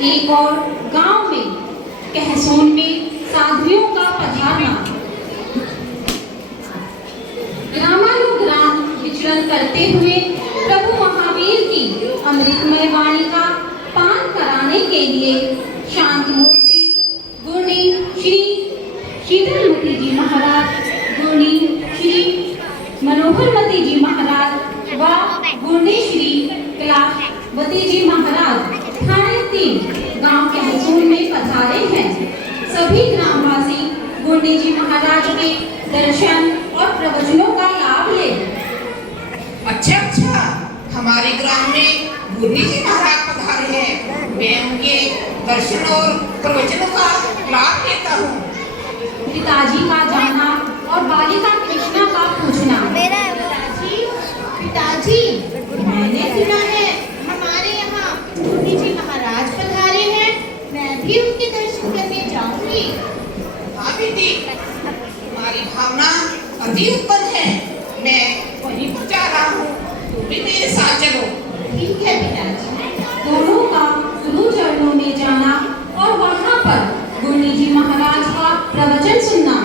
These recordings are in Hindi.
एक और गांव में कहसोन में साध्वियों का पधारना। ग्रामानुग्राम विचरण करते हुए प्रभु महावीर की अमृतमय वाणी का पान कराने के लिए शांत मूर्ति गुणी श्री शीतलमती जी महाराज, गुणी श्री मनोहरमती जी महाराज व गुणी श्री कैलाशवती जी महाराज थाने 3 गांव कहसोन में पधारे हैं। सभी ग्रामवासी गुणी जी महाराज के दर्शन और प्रवचनों का लाभ ले। अच्छा, हमारे ग्राम में गुणी जी महाराज पधारे हैं। मैं उनके दर्शन और प्रवचनों का लाभ लेता हूँ। पिताजी का जाना और बालिका कृष्णा का पूछना। पिताजी, मैंने सुना है हमारे यहाँ गुणी जी महाराज पधारे हैं। मैं भी उनके दर्शन करने जाऊंगी। हाँ बेटी, तुम्हारी भावना अति उत्तम है। मैं वहीं जा रहा हूँ, तुम भी मेरे साथ चलो। ठीक है पिताजी। दोनों का गुरु चरणों में जाना और वहाँ पर गुणी जी महाराज का प्रवचन सुनना।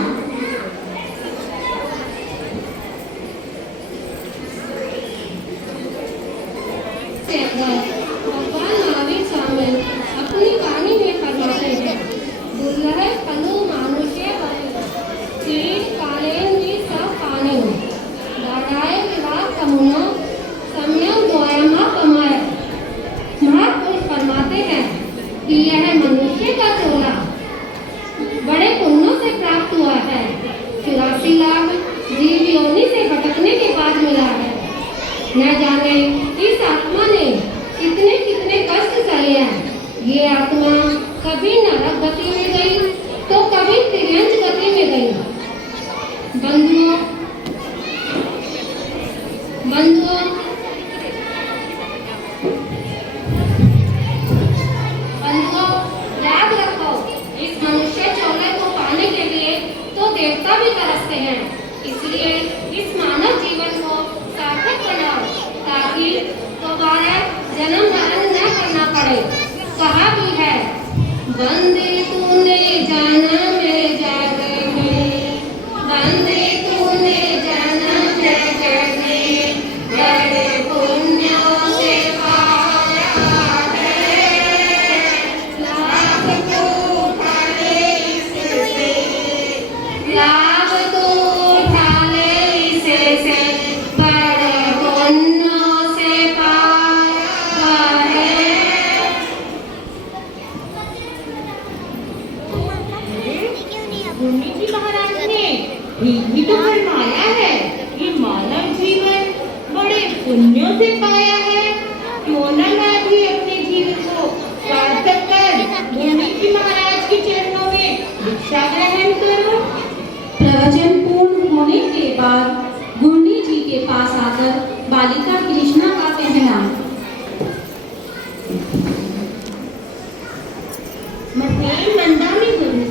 भगवान महावीर स्वामी अपनी वाणी में फरमाते हैं, दुर्लभ खलु मानुष्य कीट कालेन जी सब पानी दादाए विवाह कमुनो सम्यक द्वयमा कमाए। महापुरुष फरमाते हैं कि यह मनुष्य का चोला बड़े पुण्यों से प्राप्त हुआ है। 84 लाख जीव योनि से भटकने के बाद मिला है। न जाने इस आत्मा ने कितने कितने कष्ट सहे हैं। ये आत्मा कभी नरक गति में गई तो कभी तिर्यंच गति में गई। बंधुओं याद रखो, इस मनुष्य चोले को पाने के लिए तो देवता भी तरसते हैं। इसलिए इस मानव जीवन को सार्थक बनाओ ताकि दोबारा जन्म धारण न करना पड़े। कहा भी है, वंदे तूने जाना मेरे जागे में, वंदे तूने जाना मेरे जागे में, बड़े पुण्यों से पाया है, लाभ तो उठा ले इससे, लाभ तो उठा ले इससे, बड़े पुण्यों से पाया है। गुणी जी महाराज ने भी तो फरमाया है कि मानव जीवन बड़े पुण्यों से पाया है। क्यों न मैं भी अपने जीवन को सार्थक कर गुणी जी महाराज के चरणों में दीक्षा ग्रहण करूं। प्रवचन पूर्ण होने के बाद गुणी जी के पास आकर बालिका कृष्णा का कहना। मसेन मंदानी गुरु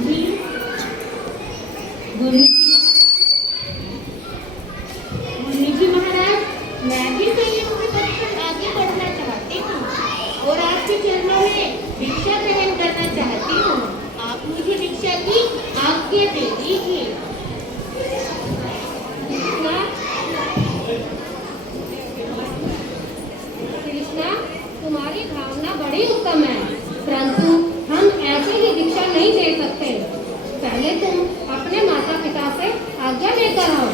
जी महाराज, मैं भी संयम के पथ पर आगे बढ़ना चाहती हूँ और आपके चरणों में दीक्षा ग्रहण करना चाहती हूँ। आप मुझे दीक्षा की आज्ञा दे दीजिए। कृष्णा, तुम्हारी भावना बड़ी उत्तम है, परंतु हम ऐसे ही दीक्षा नहीं दे सकते। पहले तुम अपने माता पिता से आज्ञा लेकर आओ।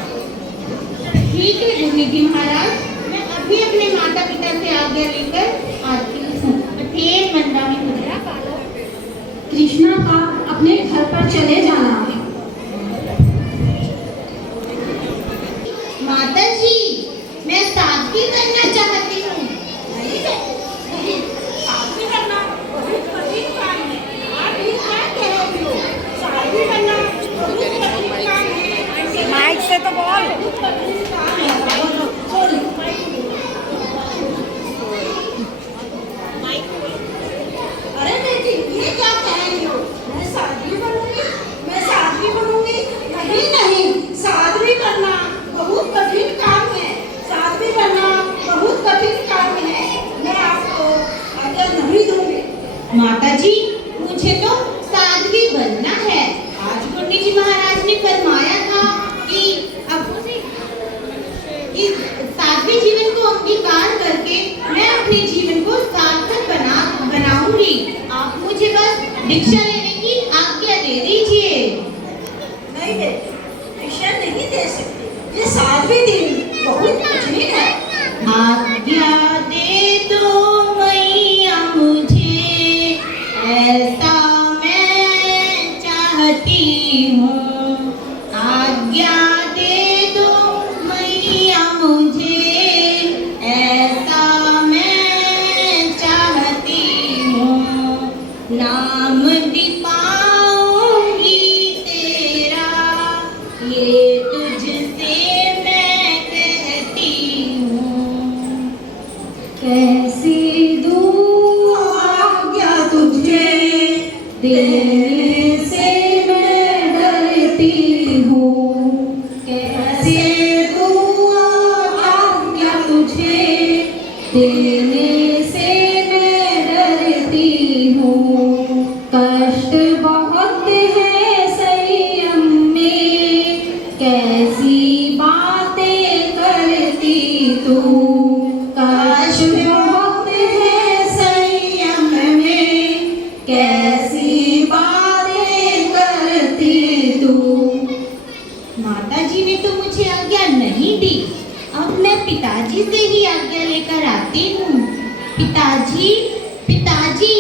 ठीक है गुरु जी महाराज, मैं अभी अपने माता पिता से आज्ञा लेकर आती हूँ। मसेन मंदानी गुरु पालो। कृष्णा का अपने घर पर चले जाना। माता जी, मैं साधवी करना चाहती हूँ। साधवी करना बहुत कठिन काम है। आप ये क्या कह रही हो? साधवी करना बहुत कठिन काम है। माइक से तो बोल। बहुत कठिन काम है। अरे बेटी, ये क्या कह रही हो? मैं साधवी बनूंगी? नहीं, साधवी करना बहुत कठिन काम है। साधवी बनना बहुत कठिन काम है। मैं आपको आज्ञा नहीं दूंगी। माता माता जी, मुझे तो साध्वी बनना है। आज गुरु जी महाराज ने फरमाया था कि साध्वी जीवन को अंगीकार करके मैं अपने जीवन को सार्थक बनाऊंगी। आप मुझे बस दीक्षा लेने की आज्ञा दे दीजिए। नहीं दे, दीक्षा नहीं दे सकती। ये साध्वी दिन बहुत कठिन है। आज्ञा दे दो मैया मुझे, ऐसा मैं चाहती हूँ। आज्ञा दे दो मैया मुझे, ऐसा मैं चाहती हूँ। नाम दिपाऊंगी तेरा, ये तुझसे मैं कहती हूँ। कैसे दूँ आज्ञा तुझे, देने से मैं डरती हूँ। कैसे दूँ आज्ञा तुझे, देने से मैं डरती हूँ। कष्ट बहुत है संयम में, कैसी बातें करती तू। कष्ट बहुत है संयम में, कैसी बातें करती तू। माता जी ने तो मुझे आज्ञा नहीं दी, अब मैं पिताजी से ही आज्ञा लेकर आती हूँ। पिताजी, पिताजी,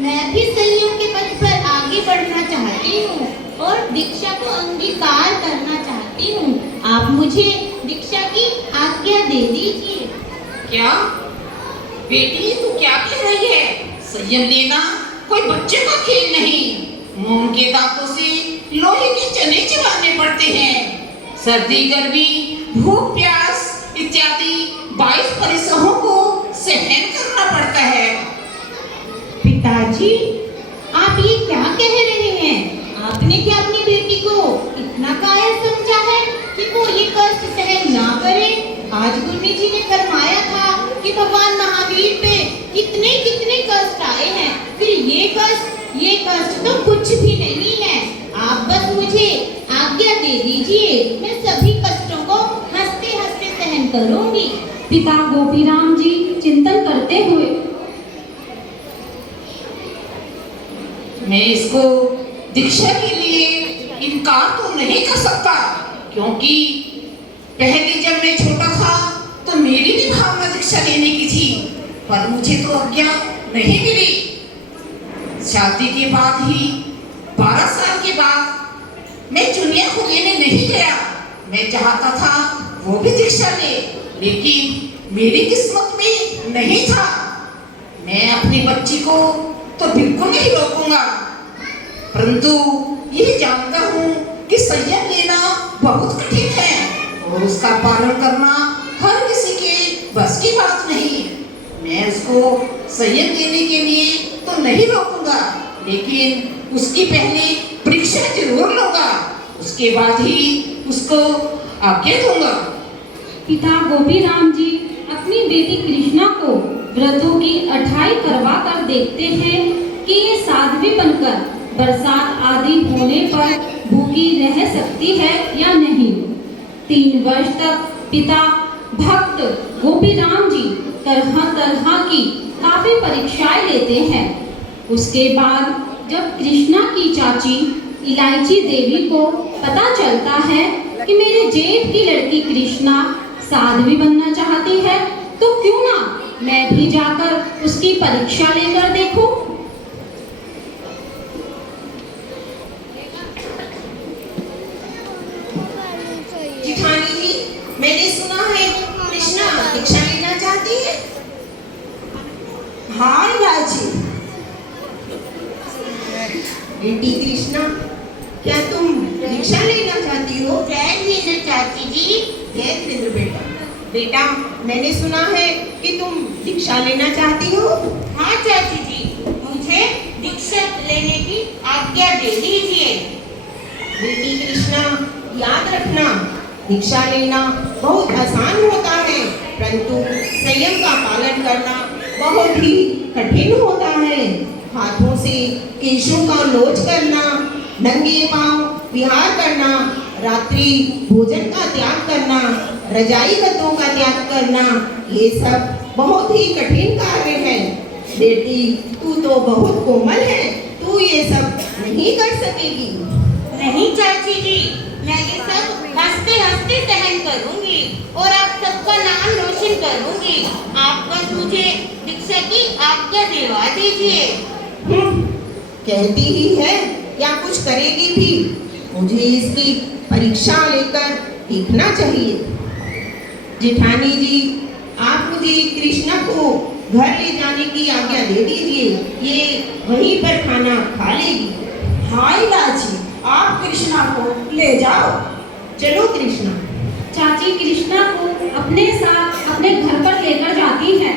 मैं भी संयम के पथ पर आगे बढ़ना चाहती हूँ और दीक्षा को अंगीकार करना चाहती हूँ। आप मुझे दीक्षा की आज्ञा दे दीजिए। क्या बेटी, तू क्या कह रही है? संयम लेना कोई बच्चे का खेल नहीं। मूंग के दांतों से लोहे के चने चबाने पड़ते हैं। सर्दी, गर्मी, भूख, प्यास इत्यादि 22 परिश्रमों को सहन करना पड़ता है। पिताजी, आप ये क्या कह रहे हैं? आपने क्या अपनी बेटी को इतना कायर समझा है कि वो ये कष्ट सहन ना करे? आज गुरु जी ने फरमाया था कि भगवान महावीर पे कितने कितने कष्ट आए हैं, फिर ये कष्ट तो कुछ भी नहीं है। आप बस मुझे आज्ञा दे दीजिए, मैं सभी कष्टों को हंसते हंसते सहन करूंगी। पिता गोपीराम जी चिंतन करते हुए, मैं इसको दीक्षा के लिए इनकार तो नहीं कर सकता, क्योंकि पहले जब मैं छोटा था तो मेरी भी भावना दीक्षा लेने की थी, पर मुझे तो आज्ञा नहीं मिली। शादी के बाद ही 12 साल के बाद मैं चुनिया को लेने नहीं गया। मैं चाहता था वो भी दीक्षा ले, लेकिन मेरी किस्मत में नहीं था। मैं अपनी बच्ची को तो बिल्कुल नहीं रोकूंगा, परंतु ये जानता हूँ कि संयम लेना बहुत कठिन है और उसका पालन करना हर किसी के बस की बात नहीं। मैं उसको संयम लेने के लिए तो नहीं रोकूंगा, लेकिन उसकी पहले परीक्षा जरूर लूंगा, उसके बाद ही उसको आज्ञा दूंगा। पिता गोपीराम जी अपनी बेटी कृष्णा को व्रतों की 28 करवा कर देखते हैं कि ये साध्वी बनकर बरसात आदि होने पर भूखी रह सकती है या नहीं। 3 वर्ष तक पिता भक्त गोपीराम जी तरह तरह की काफी परीक्षाएं लेते हैं। उसके बाद जब कृष्णा की चाची इलायची देवी को पता चलता है कि मेरे जेठ की लड़की कृष्णा साध्वी बनना चाहती है, तो क्यों ना मैं भी जाकर उसकी परीक्षा लेकर देखूं। जिठानी जी, मैंने सुना है कृष्णा दीक्षा लेना चाहती है। हाँ इलायची, बेटी कृष्णा, क्या तुम दीक्षा लेना चाहती हो? जय हिंद चाची जी। जय हिंद बेटा। बेटा, मैंने सुना है कि तुम दीक्षा लेना चाहती हो। हाँ चाची जी, मुझे दीक्षा लेने की आज्ञा दे दीजिए। बेटी कृष्णा, याद रखना, दीक्षा लेना बहुत आसान होता है, परंतु संयम का पालन करना बहुत ही कठिन होता है। हाथों से केशों का नोच करना, नंगे पांव विहार करना, रात्रि भोजन का त्याग करना, रजाई गद्दों का त्याग करना, ये सब बहुत ही कठिन कार्य है। बेटी, तू तो बहुत कोमल है, तू ये सब नहीं कर सकेगी। नहीं चाची जी, मैं ये सब हंसते हंसते सहन करूंगी और आप सबका नाम रोशन करूंगी। आप बस मुझे दीक्षा की आज्ञा दिलवा दीजिए। कहती ही है या कुछ करेगी भी? मुझे इसकी परीक्षा लेकर देखना चाहिए। जेठानी जी, आप मुझे कृष्णा को घर ले जाने की आज्ञा दे दीजिए, ये वहीं पर खाना खा लेगी। हाँ इलाजी, आप कृष्णा को ले जाओ। चलो कृष्णा। चाची कृष्णा को अपने साथ अपने घर पर लेकर जाती है।